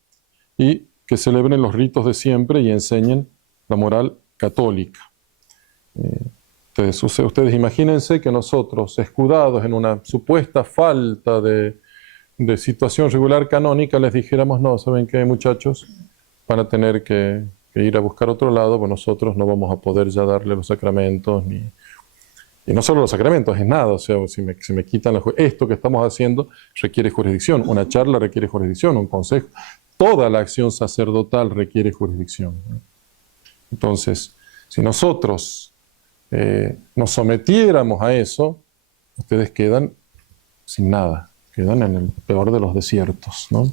y que celebren los ritos de siempre y enseñen la moral católica. Ustedes imagínense que nosotros, escudados en una supuesta falta de situación regular canónica, les dijéramos: no, ¿saben qué, muchachos? Van a tener que ir a buscar otro lado, pues nosotros no vamos a poder ya darle los sacramentos, y no solo los sacramentos, es nada. O sea, si me quitan esto que estamos haciendo requiere jurisdicción, una charla requiere jurisdicción, un consejo, toda la acción sacerdotal requiere jurisdicción. Entonces, si nosotros nos sometiéramos a eso, ustedes quedan sin nada, quedan en el peor de los desiertos, ¿no?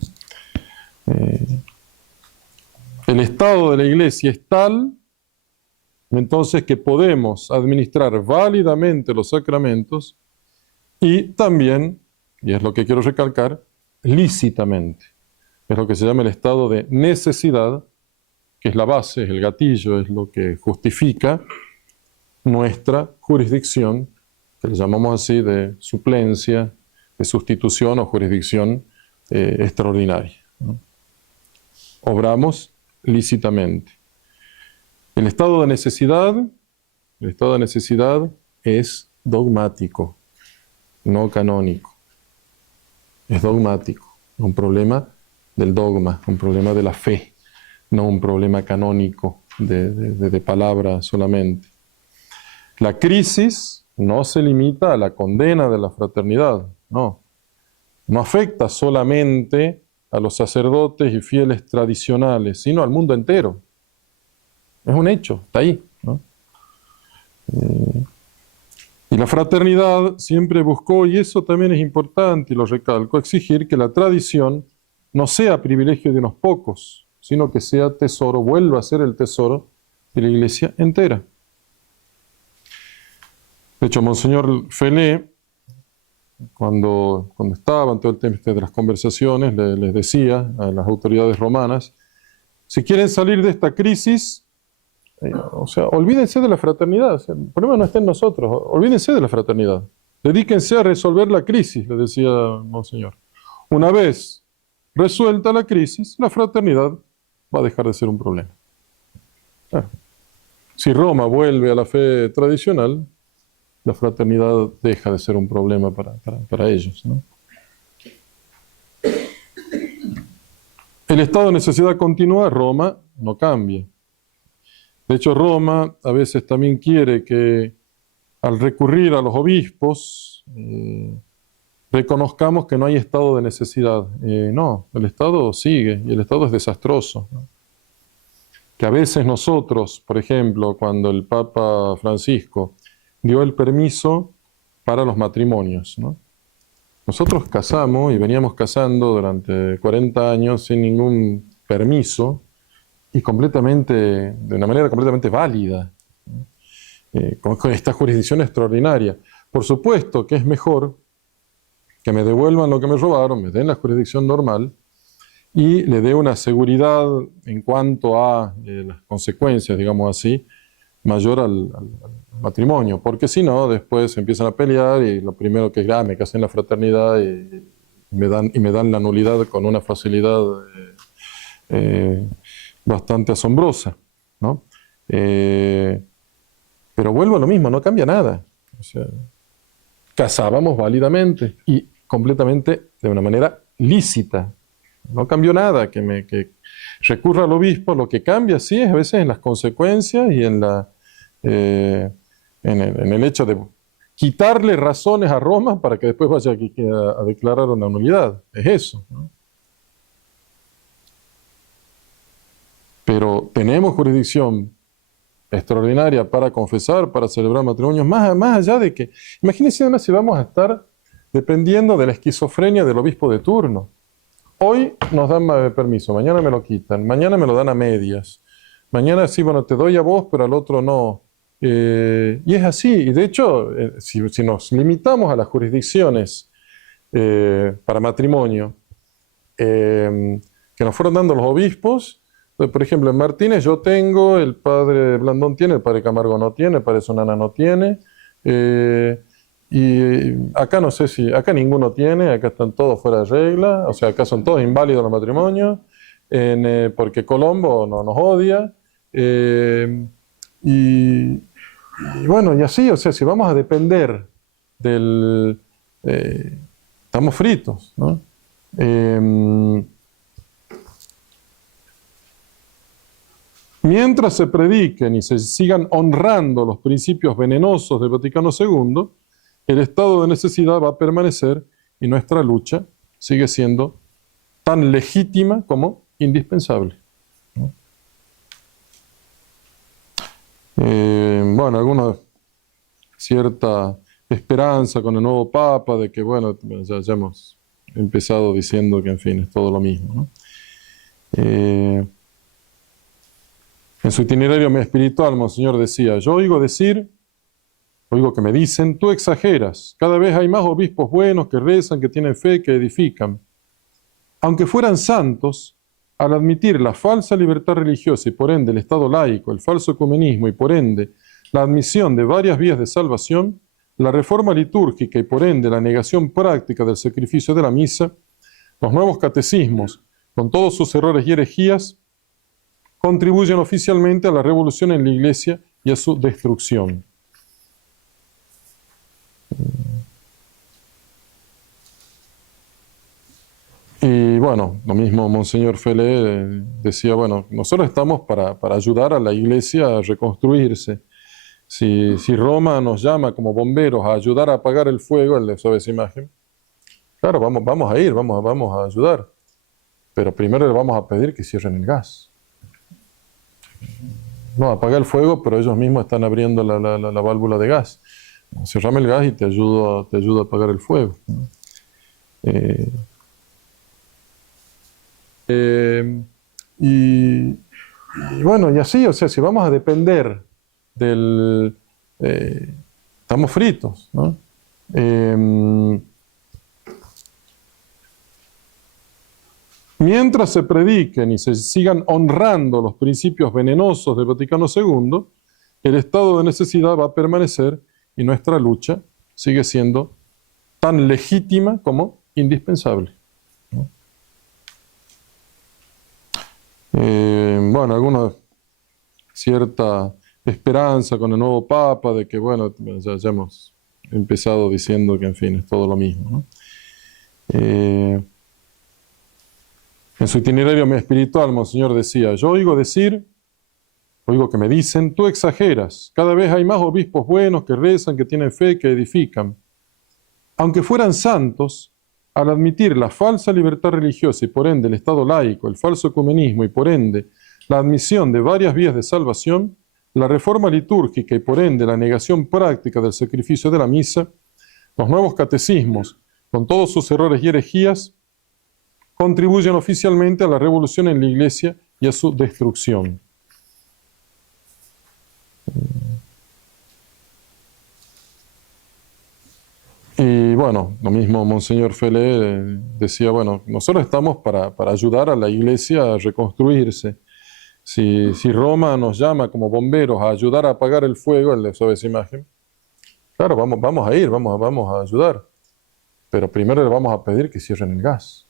El estado de la Iglesia es tal, entonces, que podemos administrar válidamente los sacramentos y también, y es lo que quiero recalcar, lícitamente. Es lo que se llama el estado de necesidad, que es la base, es el gatillo, es lo que justifica nuestra jurisdicción, que le llamamos así de suplencia, de sustitución o jurisdicción extraordinaria, ¿no? Obramos lícitamente. El estado de necesidad es dogmático, no canónico. Es dogmático, un problema del dogma, un problema de la fe, no un problema canónico de palabra solamente. La crisis no se limita a la condena de la fraternidad, no afecta solamente a los sacerdotes y fieles tradicionales, sino al mundo entero. Es un hecho, está ahí, ¿no? Y la fraternidad siempre buscó, y eso también es importante y lo recalco, exigir que la tradición no sea privilegio de unos pocos, sino que sea tesoro, vuelva a ser el tesoro de la Iglesia entera. De hecho, Monseñor Felé, cuando estaba en todo el tema de las conversaciones, les decía a las autoridades romanas: si quieren salir de esta crisis, olvídense de la fraternidad. El problema no está en nosotros, olvídense de la fraternidad. Dedíquense a resolver la crisis, le decía Monseñor. Una vez resuelta la crisis, la fraternidad va a dejar de ser un problema. Claro. Si Roma vuelve a la fe tradicional, la fraternidad deja de ser un problema para ellos, ¿no? El estado de necesidad continua, Roma no cambia. De hecho, Roma a veces también quiere que al recurrir a los obispos reconozcamos que no hay estado de necesidad. No, el estado sigue y el estado es desastroso, ¿no? Que a veces nosotros, por ejemplo, cuando el Papa Francisco dio el permiso para los matrimonios, ¿no? Nosotros casamos y veníamos casando durante 40 años sin ningún permiso y de una manera completamente válida, ¿no? Con esta jurisdicción extraordinaria. Por supuesto que es mejor que me devuelvan lo que me robaron, me den la jurisdicción normal y le dé una seguridad en cuanto a las consecuencias, digamos así, mayor al matrimonio, porque si no, después empiezan a pelear y lo primero que es, me casé en la fraternidad y me dan la nulidad con una facilidad bastante asombrosa, ¿no? Pero vuelvo a lo mismo, no cambia nada. O sea, casábamos válidamente y completamente de una manera lícita. No cambió nada, que recurra al obispo. Lo que cambia sí es a veces en las consecuencias y en el hecho de quitarle razones a Roma para que después vaya a declarar una nulidad. Es eso, ¿no? Pero tenemos jurisdicción extraordinaria para confesar, para celebrar matrimonios, más allá de que, imagínense además si vamos a estar dependiendo de la esquizofrenia del obispo de turno. Hoy nos dan permiso, mañana me lo quitan, mañana me lo dan a medias, mañana sí, bueno, te doy a vos, pero al otro no. Y es así, y de hecho, si nos limitamos a las jurisdicciones para matrimonio que nos fueron dando los obispos, por ejemplo, en Martínez yo tengo, el padre Blandón tiene, el padre Camargo no tiene, el padre Sonana no tiene, y acá no sé si, acá ninguno tiene, acá están todos fuera de regla, o sea, acá son todos inválidos los matrimonios, porque Colombo no nos odia, y bueno, y así, o sea, si vamos a depender estamos fritos, ¿no? Mientras se prediquen y se sigan honrando los principios venenosos del Vaticano II, el estado de necesidad va a permanecer y nuestra lucha sigue siendo tan legítima como indispensable, ¿no? Bueno, alguna cierta esperanza con el nuevo Papa de que, bueno, ya hemos empezado diciendo que, en fin, es todo lo mismo, ¿no? En su itinerario espiritual, Monseñor decía, yo oigo que me dicen, tú exageras, cada vez hay más obispos buenos que rezan, que tienen fe, que edifican. Aunque fueran santos, al admitir la falsa libertad religiosa y por ende el Estado laico, el falso ecumenismo y por ende la admisión de varias vías de salvación, la reforma litúrgica y por ende la negación práctica del sacrificio de la misa, los nuevos catecismos, con todos sus errores y herejías, contribuyen oficialmente a la revolución en la Iglesia y a su destrucción. Y bueno, lo mismo Monseñor Fele decía, bueno, nosotros estamos para ayudar a la Iglesia a reconstruirse. Si Roma nos llama como bomberos a ayudar a apagar el fuego, el de esa imagen, claro, vamos a ir, vamos a ayudar. Pero primero le vamos a pedir que cierren el gas. No, apaga el fuego, pero ellos mismos están abriendo la válvula de gas. Cerrame el gas y te ayudo a apagar el fuego, ¿no? Y bueno, y así, o sea, si vamos a depender estamos fritos, ¿no? Mientras se prediquen y se sigan honrando los principios venenosos del Vaticano II, el estado de necesidad va a permanecer y nuestra lucha sigue siendo tan legítima como indispensable, ¿no? Bueno, alguna cierta esperanza con el nuevo Papa, de que, bueno, ya hemos empezado diciendo que, en fin, es todo lo mismo, ¿no? En su itinerario espiritual, Monseñor decía: yo oigo que me dicen, tú exageras, cada vez hay más obispos buenos que rezan, que tienen fe, que edifican. Aunque fueran santos, al admitir la falsa libertad religiosa y por ende el Estado laico, el falso ecumenismo y por ende la admisión de varias vías de salvación, la reforma litúrgica y por ende la negación práctica del sacrificio de la misa, los nuevos catecismos, con todos sus errores y herejías, contribuyen oficialmente a la revolución en la Iglesia y a su destrucción. Y bueno, lo mismo Monseñor Fele decía, bueno, nosotros estamos para ayudar a la Iglesia a reconstruirse. Si Roma nos llama como bomberos a ayudar a apagar el fuego, el de esa imagen, claro, vamos a ir, vamos a ayudar. Pero primero le vamos a pedir que cierren el gas.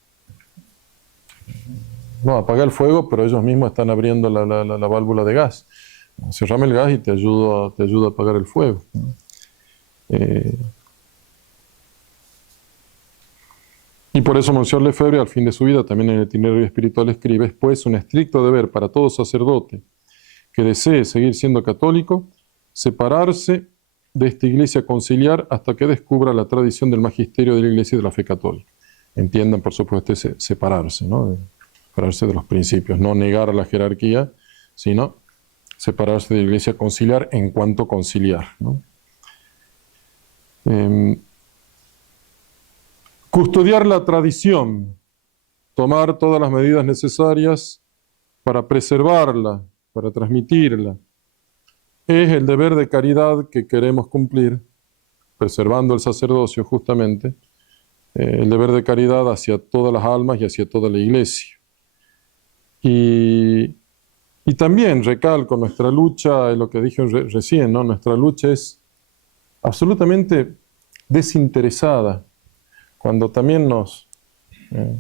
No, apaga el fuego, pero ellos mismos están abriendo la válvula de gas. Cerrame el gas y te ayudo a apagar el fuego. Y por eso Monseñor Lefebvre, al fin de su vida, también en el itinerario espiritual escribe: es pues un estricto deber para todo sacerdote que desee seguir siendo católico, separarse de esta Iglesia conciliar hasta que descubra la tradición del magisterio de la Iglesia y de la fe católica. Entiendan, por supuesto, separarse, ¿no? Separarse de los principios, no negar a la jerarquía, sino separarse de la Iglesia conciliar en cuanto conciliar, ¿no? Custodiar la tradición, tomar todas las medidas necesarias para preservarla, para transmitirla, es el deber de caridad que queremos cumplir, preservando el sacerdocio justamente, el deber de caridad hacia todas las almas y hacia toda la Iglesia. Y también recalco nuestra lucha, lo que dije recién, ¿no? Nuestra lucha es absolutamente desinteresada. Cuando también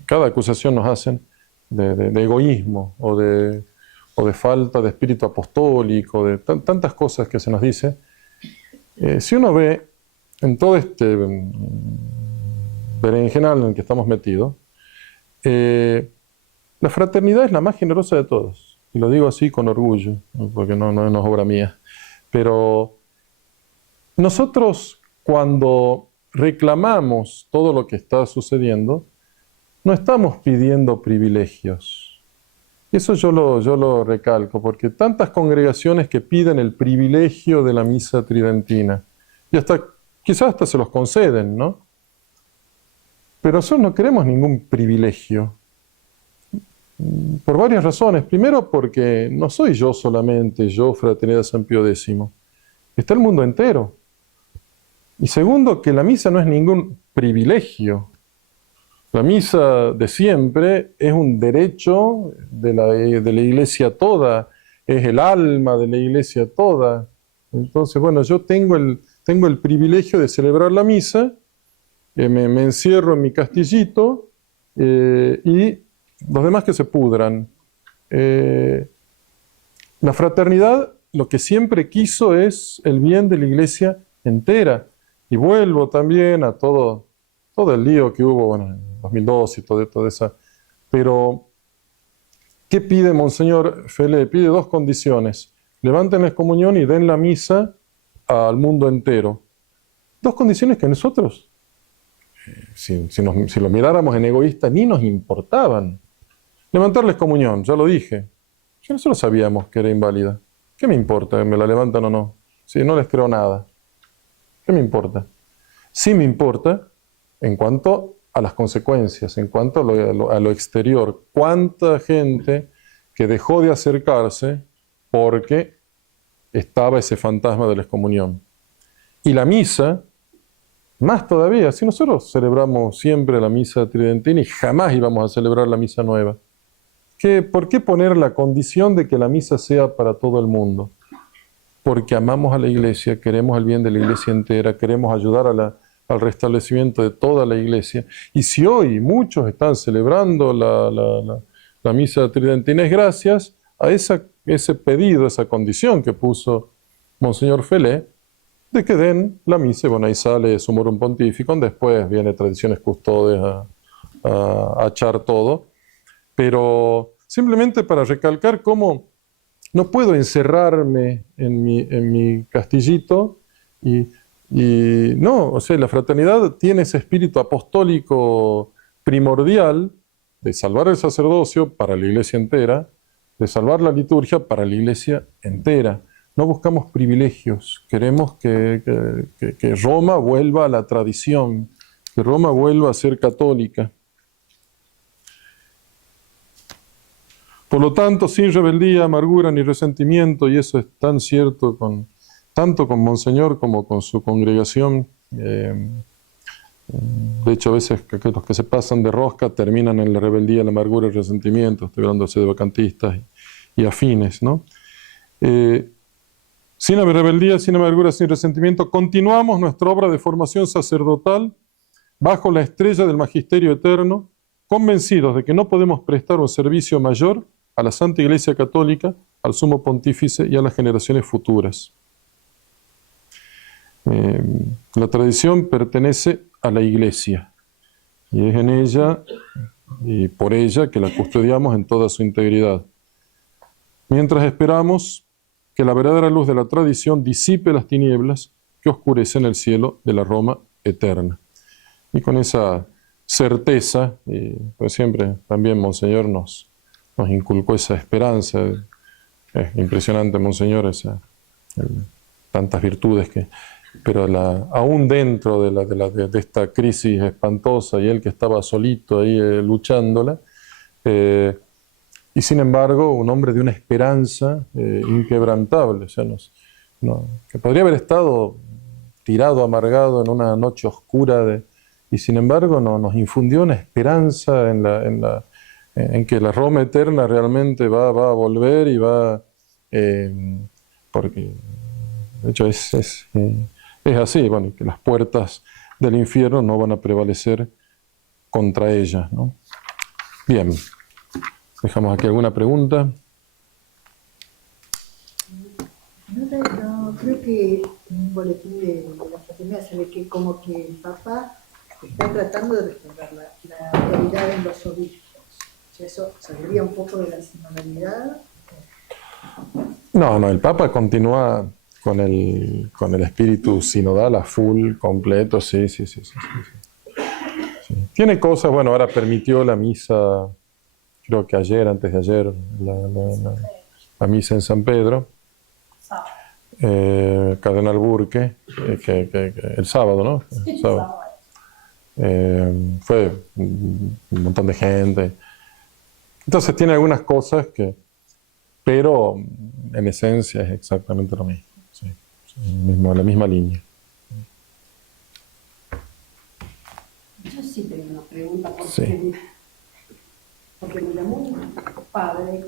cada acusación nos hacen de egoísmo o de falta de espíritu apostólico, de tantas cosas que se nos dice, si uno ve en todo este berenjenal en el que estamos metidos, la fraternidad es la más generosa de todos. Y lo digo así con orgullo, porque no es obra mía. Pero nosotros, cuando reclamamos todo lo que está sucediendo, no estamos pidiendo privilegios. Y eso yo lo recalco, porque tantas congregaciones que piden el privilegio de la misa tridentina, y quizás hasta se los conceden, ¿no? Pero nosotros no queremos ningún privilegio, por varias razones. Primero, porque no soy yo solamente, yo, Fraternidad San Pío X, está el mundo entero. Y segundo, que la misa no es ningún privilegio. La misa de siempre es un derecho de la Iglesia toda, es el alma de la Iglesia toda. Entonces, bueno, yo tengo el privilegio de celebrar la misa, me encierro en mi castillito y los demás que se pudran. La fraternidad lo que siempre quiso es el bien de la Iglesia entera. Y vuelvo también a todo el lío que hubo, bueno, en 2012 y todo eso. Pero, ¿qué pide Monseñor Fele? Pide dos condiciones: levanten la excomunión y den la misa al mundo entero. Dos condiciones que nosotros, si lo miráramos en egoísta, ni nos importaban. Levantar la excomunión, ya lo dije. Ya nosotros sabíamos que era inválida. ¿Qué me importa? ¿Me la levantan o no? Si no les creo nada. ¿Qué me importa? Sí me importa en cuanto a las consecuencias, en cuanto a lo exterior. ¿Cuánta gente que dejó de acercarse porque estaba ese fantasma de la excomunión? Y la misa, más todavía, si nosotros celebramos siempre la misa tridentina y jamás íbamos a celebrar la misa nueva, ¿por qué poner la condición de que la misa sea para todo el mundo? Porque amamos a la Iglesia, queremos el bien de la Iglesia entera, queremos ayudar al restablecimiento de toda la Iglesia. Y si hoy muchos están celebrando la misa tridentina, es gracias a ese pedido, esa condición que puso Monseñor Felé, de que den la misa, y bueno, ahí sale Summorum Pontificum, después viene Tradiciones Custodes a echar todo, pero simplemente para recalcar cómo no puedo encerrarme en mi castillito y no, o sea, la fraternidad tiene ese espíritu apostólico primordial de salvar el sacerdocio para la iglesia entera, de salvar la liturgia para la iglesia entera. No buscamos privilegios, queremos que Roma vuelva a la tradición, que Roma vuelva a ser católica. Por lo tanto, sin rebeldía, amargura ni resentimiento, y eso es tan cierto tanto con Monseñor como con su congregación. De hecho, a veces los que se pasan de rosca terminan en la rebeldía, la amargura y el resentimiento. Estoy hablando de vacantistas y afines, ¿no? Sin rebeldía, sin amargura, sin resentimiento, continuamos nuestra obra de formación sacerdotal bajo la estrella del Magisterio Eterno, convencidos de que no podemos prestar un servicio mayor a la Santa Iglesia Católica, al Sumo Pontífice y a las generaciones futuras. La tradición pertenece a la Iglesia y es en ella y por ella que la custodiamos en toda su integridad. Mientras esperamos que la verdadera luz de la tradición disipe las tinieblas que oscurecen el cielo de la Roma eterna. Y con esa certeza, pues siempre también Monseñor nos inculcó esa esperanza. Es impresionante, Monseñor, tantas virtudes pero aún dentro de esta crisis espantosa, y él que estaba solito ahí luchándola, y sin embargo un hombre de una esperanza inquebrantable, o sea, que podría haber estado tirado, amargado en una noche oscura, y sin embargo nos infundió una esperanza en que la Roma eterna realmente va a volver y va, porque de hecho es así, bueno, que las puertas del infierno no van a prevalecer contra ella, ¿no? Bien, dejamos aquí alguna pregunta. No, creo que en un boletín de la fraternidad se ve que como que el Papa está tratando de restaurar la autoridad en los obispos. O sea, eso saldría un poco de la sinodalidad. No, el Papa continúa con el espíritu sinodal a full, completo, sí. Tiene cosas, bueno, ahora permitió la misa, creo que antes de ayer, la misa en San Pedro, Cardenal Burke, que el sábado, ¿no? El sábado. Fue un montón de gente. Entonces tiene algunas cosas pero en esencia es exactamente lo mismo. Sí, la misma línea. Yo sí tengo una pregunta, porque me llamó un padre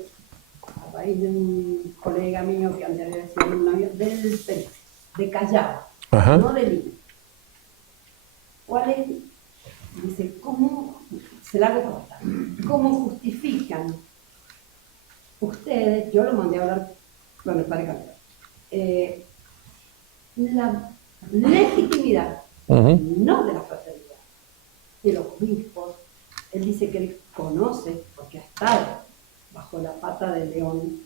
a raíz de un colega mío que antes había sido un novio de Callao, Ajá. no de Lima. ¿Cuál es? Dice, ¿cómo, se la hago corta, cómo justifican ustedes, yo lo mandé a hablar con el padre Callao, la legitimidad, no de la fraternidad, de los obispos? Él dice que él conoce, porque ha estado bajo la pata de león,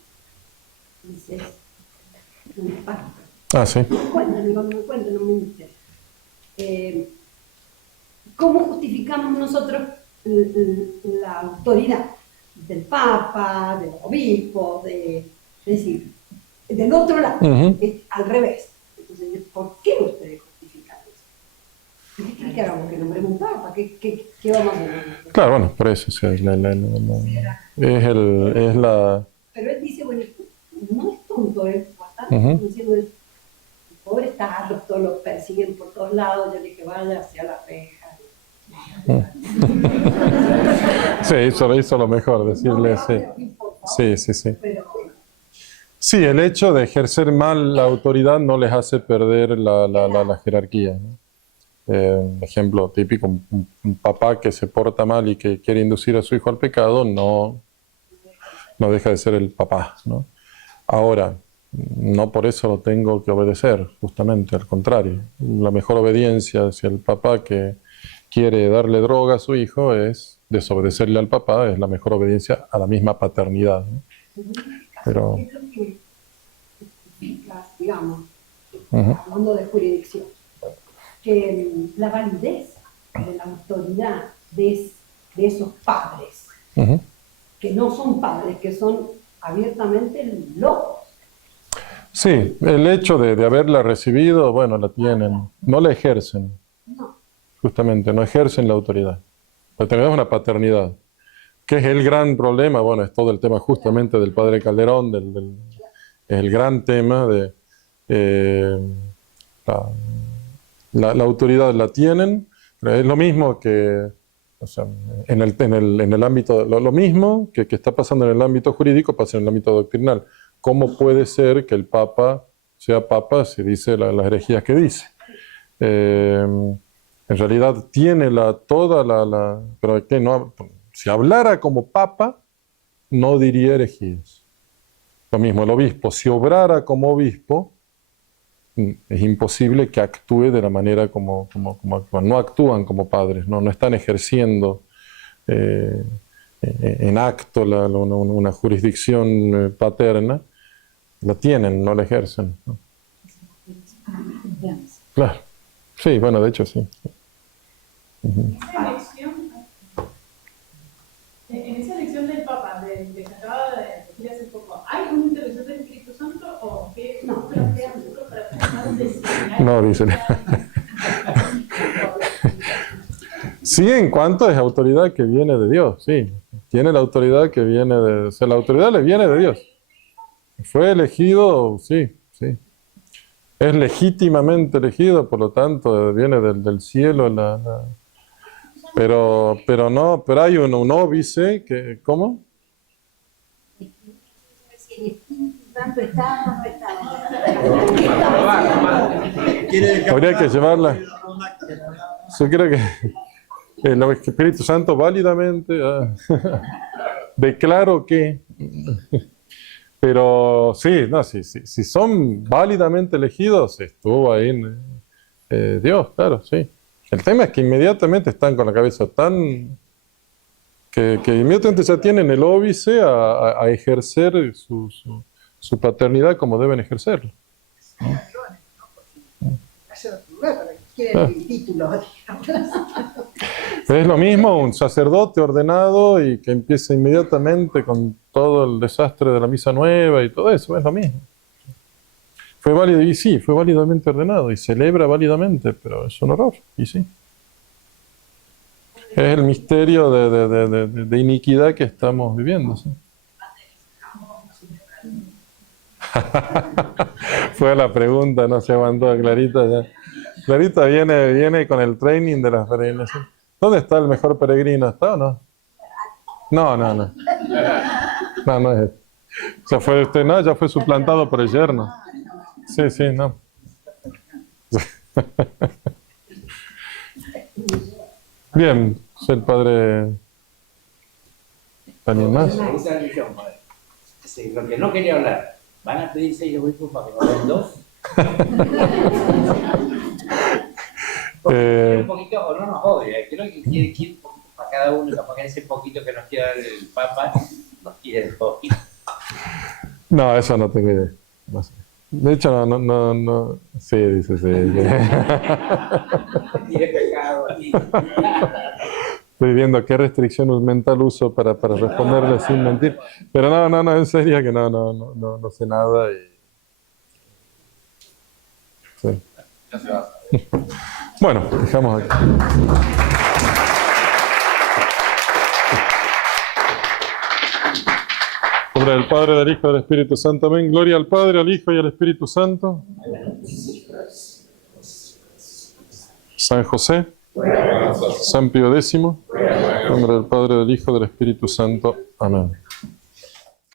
dice, es un espanto. Ah, sí. No me interesa. ¿Cómo justificamos nosotros la autoridad del Papa, del obispo, es decir, del otro lado, al revés? Entonces, ¿por qué ustedes justifican eso? ¿Qué hagamos? ¿Que nombremos un Papa? ¿Qué vamos a hacer? Claro, bueno, por eso. O sea, es la... Pero él dice, bueno, no es tonto, es bastante, diciendo, el pobre está harto, lo persiguen por todos lados, yo le dije, vaya hacia la reja. Sí, hizo lo mejor, decirle sí. Sí, el hecho de ejercer mal la autoridad no les hace perder la jerarquía, ¿no? Ejemplo típico, un papá que se porta mal y que quiere inducir a su hijo al pecado no deja de ser el papá, ¿no? Ahora, no por eso lo tengo que obedecer, justamente, al contrario. La mejor obediencia hacia el papá que quiere darle droga a su hijo es desobedecerle al papá, es la mejor obediencia a la misma paternidad, ¿no? Pero, ¿Qué es lo que significa, digamos, ujú, hablando de jurisdicción? Que la validez de la autoridad de esos padres, ujú. que no son padres, que son abiertamente locos. Sí, el hecho de haberla recibido, bueno, la tienen, no la ejercen, No. justamente, no ejercen la autoridad. La autoridad es una paternidad. ¿Qué es el gran problema? Bueno, es todo el tema justamente del padre Calderón, es el gran tema de la autoridad la tienen, pero es lo mismo que, o sea, en el ámbito, lo mismo que está pasando en el ámbito jurídico pasa en el ámbito doctrinal. ¿Cómo puede ser que el Papa sea Papa si dice las herejías que dice? En realidad tiene pero que no, si hablara como Papa, no diría herejías. Lo mismo, el obispo, si obrara como obispo, es imposible que actúe de la manera como actúan. No actúan como padres, no están ejerciendo en acto una jurisdicción paterna. La tienen, no la ejercen, ¿no? Claro. Sí, bueno, de hecho sí. Ujú. En esa elección del Papa, que se acaba de decir hace poco, ¿hay una intervención del Espíritu Santo o qué? No. No, dicen. Sí, en cuanto es autoridad que viene de Dios, sí. Tiene la autoridad que viene de... O sea, la autoridad le viene de Dios. Fue elegido, sí, sí. Es legítimamente elegido, por lo tanto, viene del cielo. Pero hay un óbice que... ¿Cómo? Si el Espíritu Santo está o no está. Habría que llevarla. Yo creo que el Espíritu Santo válidamente declaro que... Pero sí, no, si son válidamente elegidos, estuvo ahí Dios, claro, sí. El tema es que inmediatamente están con la cabeza tan... que inmediatamente ya tienen el óbice a ejercer su paternidad como deben ejercerlo. Quieren el título, digamos. Es lo mismo un sacerdote ordenado y que empieza inmediatamente con todo el desastre de la misa nueva y todo eso, es lo mismo. Fue válido, y sí, fue válidamente ordenado y celebra válidamente, pero es un horror, y sí. Es el misterio de iniquidad que estamos viviendo, ¿sí? Fue la pregunta, no se aguantó Clarita ya. Clarita viene con el training de las peregrinaciones. ¿Dónde está el mejor peregrino? ¿Está o no? No. No es este. Ya fue usted, no, ya fue suplantado por el yerno. Sí, no. Bien, soy el padre. ¿Alguien más? Lo que no quería hablar, ¿van a pedir 6 obispos para que no den 2? Un poquito, o no nos odie, creo que quiere ir un poquito para cada uno, y capaz que ese poquito que nos quiere dar el Papa, nos quiere todo. No, eso no tengo idea. No sé. De hecho, no. Sí, dice, sí. Tiene pecado aquí. Estoy viendo qué restricción mental uso para responderle sin mentir. Pero no, en serio que no sé nada. Sí. Bueno, dejamos aquí. En nombre del Padre, del Hijo y del Espíritu Santo. Amén. Gloria al Padre, al Hijo y al Espíritu Santo. San José, San Pío X, en nombre del Padre, del Hijo y del Espíritu Santo. Amén.